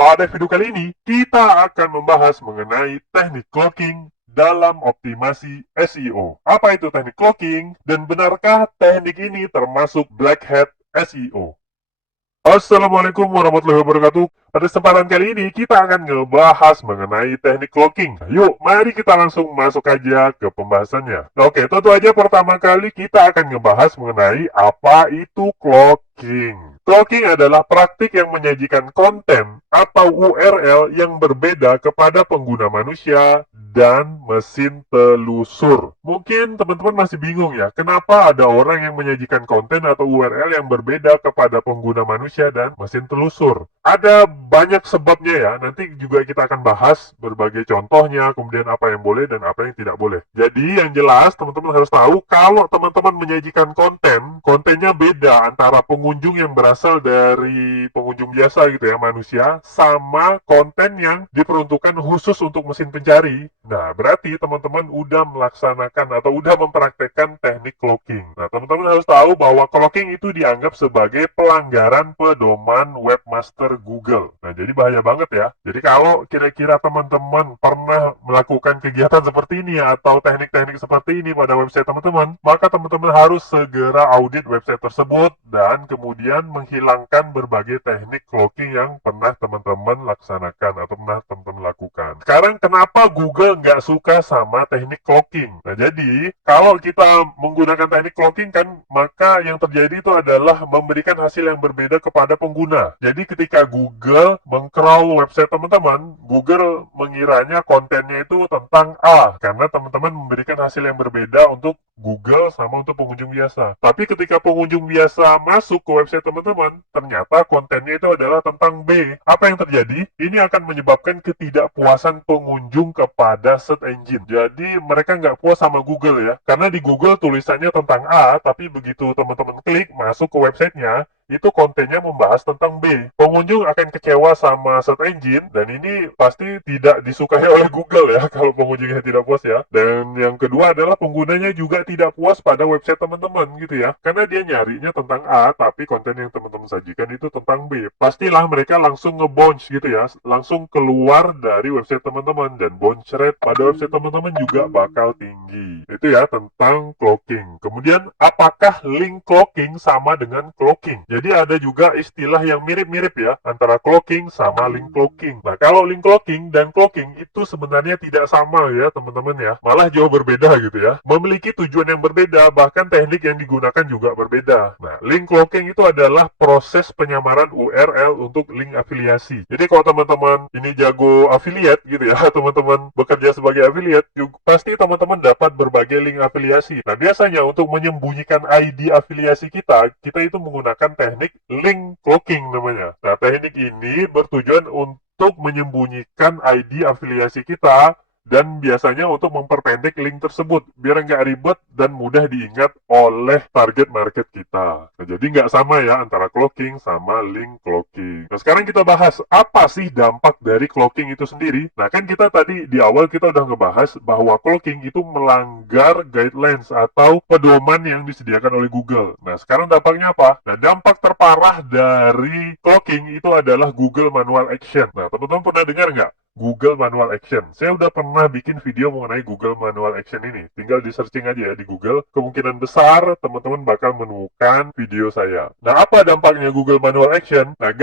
Pada video kali ini, kita akan membahas mengenai teknik cloaking dalam optimasi SEO. Apa itu teknik cloaking? Dan benarkah teknik ini termasuk black hat SEO? Assalamualaikum warahmatullahi wabarakatuh. Pada kesempatan kali ini kita akan ngebahas mengenai teknik cloaking. Yuk, mari kita langsung masuk aja ke pembahasannya. Oke, tentu aja pertama kali kita akan ngebahas mengenai apa itu cloaking. Cloaking adalah praktik yang menyajikan konten atau URL yang berbeda kepada pengguna manusia dan mesin telusur. Mungkin teman-teman masih bingung ya, kenapa ada orang yang menyajikan konten atau URL yang berbeda kepada pengguna manusia dan mesin telusur. Ada banyak sebabnya ya, nanti juga kita akan bahas berbagai contohnya, kemudian apa yang boleh dan apa yang tidak boleh. Jadi yang jelas teman-teman harus tahu kalau teman-teman menyajikan kontennya beda antara pengunjung yang berasal dari pengunjung biasa gitu ya, manusia, sama konten yang diperuntukkan khusus untuk mesin pencari. Nah, berarti teman-teman udah melaksanakan atau udah mempraktekkan teknik cloaking. Nah, teman-teman harus tahu bahwa cloaking itu dianggap sebagai pelanggaran pedoman webmaster Google. Nah, jadi bahaya banget ya. Jadi kalau kira-kira teman-teman pernah melakukan kegiatan seperti ini atau teknik-teknik seperti ini pada website teman-teman, maka teman-teman harus segera audit website tersebut dan kemudian menghilangkan berbagai teknik cloaking yang pernah teman-teman laksanakan atau pernah teman-teman lakukan. Sekarang kenapa Google nggak suka sama teknik cloaking? Nah, jadi kalau kita menggunakan teknik cloaking kan, maka yang terjadi itu adalah memberikan hasil yang berbeda kepada pengguna. Jadi ketika Google mengcrawl website teman-teman, Google mengiranya kontennya itu tentang A, karena teman-teman memberikan hasil yang berbeda untuk Google sama untuk pengunjung biasa. Tapi ketika pengunjung biasa masuk ke website teman-teman, ternyata kontennya itu adalah tentang B. Apa yang terjadi? Ini akan menyebabkan ketidakpuasan pengunjung kepada search engine. Jadi mereka nggak puas sama Google ya. Karena di Google tulisannya tentang A, tapi begitu teman-teman klik masuk ke websitenya, itu kontennya membahas tentang B. Pengunjung akan kecewa sama search engine, dan ini pasti tidak disukai oleh Google ya, kalau pengunjungnya tidak puas ya. Dan yang kedua adalah penggunanya juga tidak puas pada website teman-teman gitu ya. Karena dia nyarinya tentang A, tapi konten yang teman-teman sajikan itu tentang B. Pastilah mereka langsung nge-bounce gitu ya, langsung keluar dari website teman-teman, dan bounce rate pada website teman-teman juga bakal tinggi. Itu ya tentang cloaking. Kemudian, apakah link cloaking sama dengan cloaking? Jadi ada juga istilah yang mirip-mirip ya antara cloaking sama link cloaking. Nah, kalau link cloaking dan cloaking itu sebenarnya tidak sama ya teman-teman ya. Malah jauh berbeda gitu ya. Memiliki tujuan yang berbeda, bahkan teknik yang digunakan juga berbeda. Nah, link cloaking itu adalah proses penyamaran URL untuk link afiliasi. Jadi kalau teman-teman ini jago affiliate gitu ya, teman-teman bekerja sebagai affiliate, pasti teman-teman dapat berbagai link afiliasi. Nah, biasanya untuk menyembunyikan ID afiliasi kita itu menggunakan teknik link cloaking namanya. Nah, teknik ini bertujuan untuk menyembunyikan ID afiliasi kita dan biasanya untuk memperpendek link tersebut biar nggak ribet dan mudah diingat oleh target market kita. Nah, jadi nggak sama ya antara cloaking sama link cloaking. Nah, sekarang kita bahas apa sih dampak dari cloaking itu sendiri. Nah, kan kita tadi di awal kita udah ngebahas bahwa cloaking itu melanggar guidelines atau pedoman yang disediakan oleh Google. Nah, sekarang dampaknya apa? Nah, dampak terparah dari cloaking itu adalah Google Manual Action. Nah, teman-teman pernah dengar nggak? Google Manual Action. Saya udah pernah bikin video mengenai Google Manual Action ini. Tinggal di searching aja ya di Google. Kemungkinan besar teman-teman bakal menemukan video saya. Nah, apa dampaknya Google Manual Action? Nah,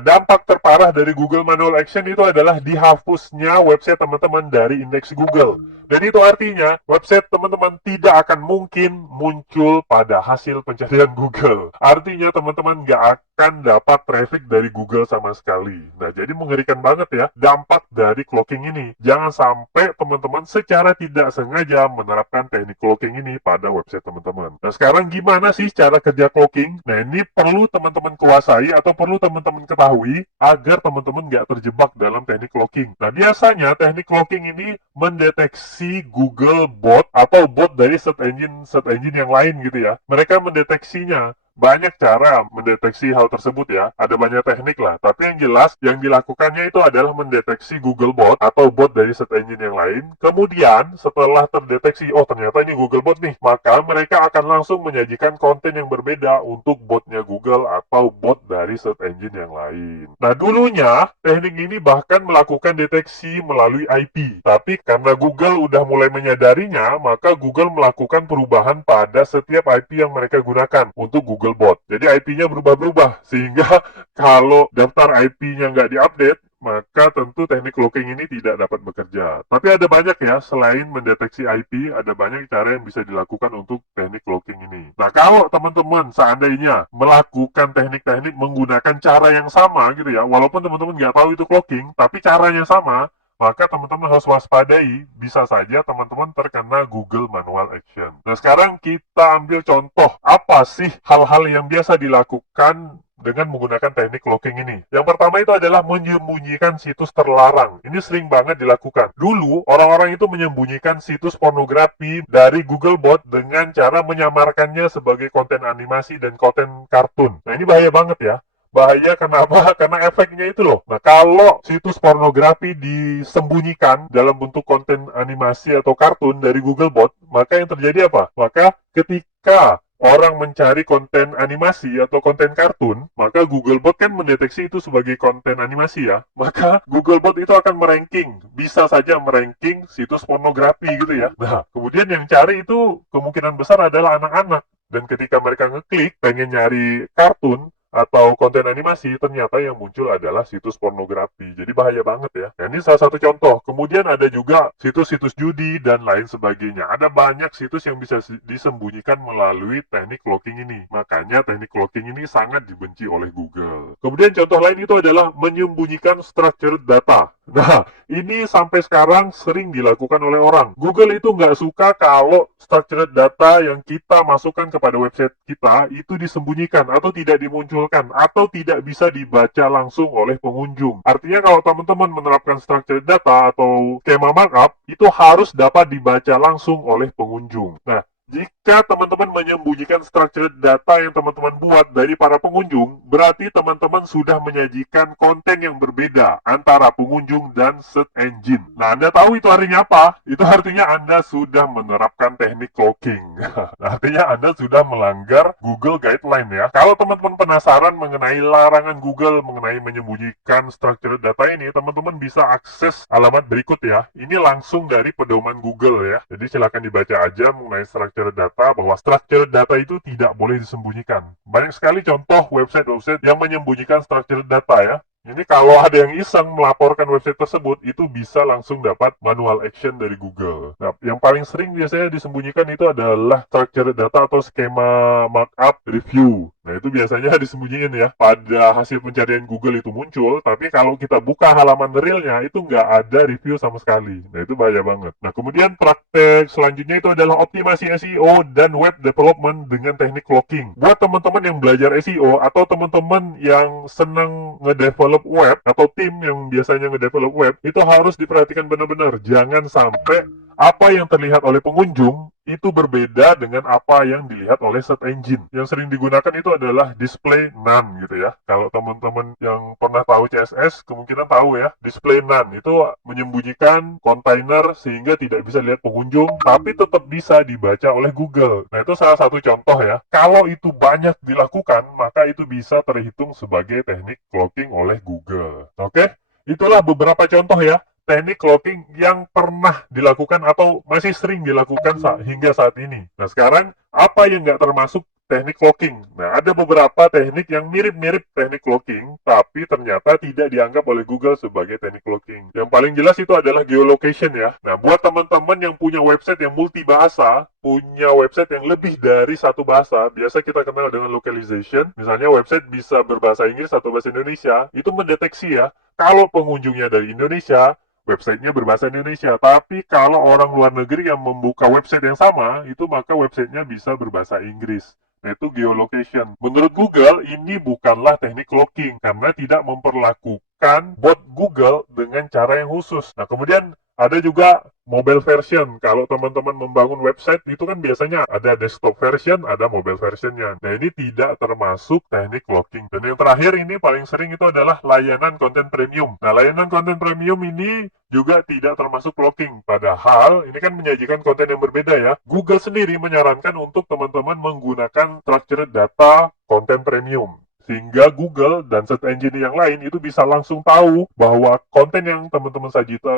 dampak terparah dari Google Manual Action itu adalah dihapusnya website teman-teman dari indeks Google. Dan itu artinya website teman-teman tidak akan mungkin muncul pada hasil pencarian Google. Artinya teman-teman nggak akan dapat traffic dari Google sama sekali. Nah, jadi mengerikan banget ya dampak dari cloaking ini. Jangan sampai teman-teman secara tidak sengaja menerapkan teknik cloaking ini pada website teman-teman. Nah, sekarang gimana sih cara kerja cloaking? Nah, ini perlu teman-teman kuasai atau perlu teman-teman ketahui agar teman-teman nggak terjebak dalam teknik cloaking. Nah, biasanya teknik cloaking ini mendeteksi Google bot atau bot dari search engine yang lain gitu ya. Mereka mendeteksinya banyak cara mendeteksi hal tersebut ya. Ada banyak teknik lah. Tapi yang jelas, yang dilakukannya itu adalah mendeteksi Googlebot atau bot dari search engine yang lain. Kemudian, setelah terdeteksi, oh ternyata ini Googlebot nih, maka mereka akan langsung menyajikan konten yang berbeda untuk botnya Google atau bot dari search engine yang lain. Nah, dulunya, teknik ini bahkan melakukan deteksi melalui IP. Tapi karena Google udah mulai menyadarinya, maka Google melakukan perubahan pada setiap IP yang mereka gunakan untuk Googlebot. Jadi IP-nya berubah-berubah, sehingga kalau daftar IP-nya nggak diupdate, maka tentu teknik cloaking ini tidak dapat bekerja. Tapi ada banyak ya, selain mendeteksi IP, ada banyak cara yang bisa dilakukan untuk teknik cloaking ini. Nah, kalau teman-teman seandainya melakukan teknik-teknik menggunakan cara yang sama gitu ya, walaupun teman-teman nggak tahu itu cloaking, tapi caranya sama, maka teman-teman harus waspadai, bisa saja teman-teman terkena Google Manual Action. Nah, sekarang kita ambil contoh, apa sih hal-hal yang biasa dilakukan dengan menggunakan teknik cloaking ini. Yang pertama itu adalah menyembunyikan situs terlarang. Ini sering banget dilakukan. Dulu, orang-orang itu menyembunyikan situs pornografi dari Googlebot dengan cara menyamarkannya sebagai konten animasi dan konten kartun. Nah, ini bahaya banget ya. Bahaya kenapa? Karena efeknya itu loh. Nah, kalau situs pornografi disembunyikan dalam bentuk konten animasi atau kartun dari Googlebot, maka yang terjadi apa? Maka ketika orang mencari konten animasi atau konten kartun, maka Googlebot kan mendeteksi itu sebagai konten animasi ya. Maka Googlebot itu akan meranking, bisa saja meranking situs pornografi gitu ya. Nah, kemudian yang cari itu kemungkinan besar adalah anak-anak. Dan ketika mereka ngeklik pengen nyari kartun, atau konten animasi, ternyata yang muncul adalah situs pornografi. Jadi bahaya banget ya. Nah, ini salah satu contoh. Kemudian ada juga situs-situs judi dan lain sebagainya. Ada banyak situs yang bisa disembunyikan melalui teknik cloaking ini. Makanya teknik cloaking ini sangat dibenci oleh Google. Kemudian contoh lain itu adalah menyembunyikan structured data. Nah, ini sampai sekarang sering dilakukan oleh orang. Google itu nggak suka kalau structured data yang kita masukkan kepada website kita itu disembunyikan atau tidak dimunculkan atau tidak bisa dibaca langsung oleh pengunjung. Artinya kalau teman-teman menerapkan structured data atau skema markup, itu harus dapat dibaca langsung oleh pengunjung. Nah, jika teman-teman menyembunyikan structured data yang teman-teman buat dari para pengunjung, berarti teman-teman sudah menyajikan konten yang berbeda antara pengunjung dan search engine. Nah, Anda tahu itu artinya apa? Itu artinya Anda sudah menerapkan teknik cloaking. Artinya Anda sudah melanggar Google Guideline ya. Kalau teman-teman penasaran mengenai larangan Google mengenai menyembunyikan structured data ini, teman-teman bisa akses alamat berikut ya. Ini langsung dari pedoman Google ya. Jadi silakan dibaca aja mengenai structured data, bahwa structured data itu tidak boleh disembunyikan. Banyak sekali contoh website-website yang menyembunyikan structured data ya. Ini kalau ada yang iseng melaporkan website tersebut, itu bisa langsung dapat manual action dari Google. Nah, yang paling sering biasanya disembunyikan itu adalah structured data atau skema markup review. Nah, itu biasanya disembunyiin ya. Pada hasil pencarian Google itu muncul, tapi kalau kita buka halaman realnya, itu nggak ada review sama sekali. Nah, itu bahaya banget. Nah, kemudian praktek selanjutnya itu adalah optimasi SEO dan web development dengan teknik cloaking. Buat teman-teman yang belajar SEO atau teman-teman yang senang ngedevelop web atau tim yang biasanya ngedevelop web, itu harus diperhatikan benar-benar. Jangan sampai apa yang terlihat oleh pengunjung itu berbeda dengan apa yang dilihat oleh search engine. Yang sering digunakan itu adalah display none gitu ya. Kalau teman-teman yang pernah tahu CSS, kemungkinan tahu ya, display none itu menyembunyikan kontainer sehingga tidak bisa lihat pengunjung, tapi tetap bisa dibaca oleh Google. Nah, itu salah satu contoh ya. Kalau itu banyak dilakukan, maka itu bisa terhitung sebagai teknik cloaking oleh Google. Oke? Itulah beberapa contoh ya teknik cloaking yang pernah dilakukan atau masih sering dilakukan hingga saat ini. Nah, sekarang apa yang nggak termasuk teknik cloaking? Nah, ada beberapa teknik yang mirip-mirip teknik cloaking, tapi ternyata tidak dianggap oleh Google sebagai teknik cloaking. Yang paling jelas itu adalah geolocation ya. Nah, buat teman-teman yang punya website yang multibahasa, punya website yang lebih dari satu bahasa, biasa kita kenal dengan localization. Misalnya website bisa berbahasa Inggris atau bahasa Indonesia, itu mendeteksi ya, kalau pengunjungnya dari Indonesia, websitenya berbahasa Indonesia. Tapi kalau orang luar negeri yang membuka website yang sama, itu maka websitenya bisa berbahasa Inggris. Nah, itu geolocation. Menurut Google, ini bukanlah teknik cloaking karena tidak memperlakukan bot Google dengan cara yang khusus. Nah, kemudian ada juga mobile version. Kalau teman-teman membangun website itu kan biasanya ada desktop version, ada mobile versionnya. Nah, ini tidak termasuk teknik locking. Dan yang terakhir ini paling sering itu adalah layanan konten premium. Nah, layanan konten premium ini juga tidak termasuk locking. Padahal ini kan menyajikan konten yang berbeda ya. Google sendiri menyarankan untuk teman-teman menggunakan structured data konten premium. Sehingga Google dan search engine yang lain itu bisa langsung tahu bahwa konten yang teman-teman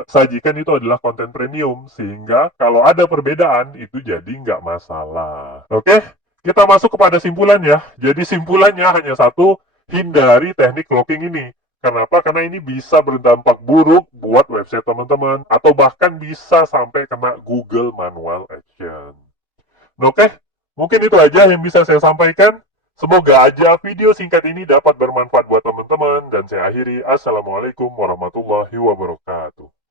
sajikan itu adalah konten premium. Sehingga kalau ada perbedaan itu jadi nggak masalah. Oke, kita masuk kepada simpulan ya. Jadi simpulannya hanya satu, hindari teknik locking ini. Kenapa? Karena ini bisa berdampak buruk buat website teman-teman. Atau bahkan bisa sampai kena Google Manual Action. Oke, mungkin itu aja yang bisa saya sampaikan. Semoga aja video singkat ini dapat bermanfaat buat teman-teman. Dan saya akhiri. Assalamualaikum warahmatullahi wabarakatuh.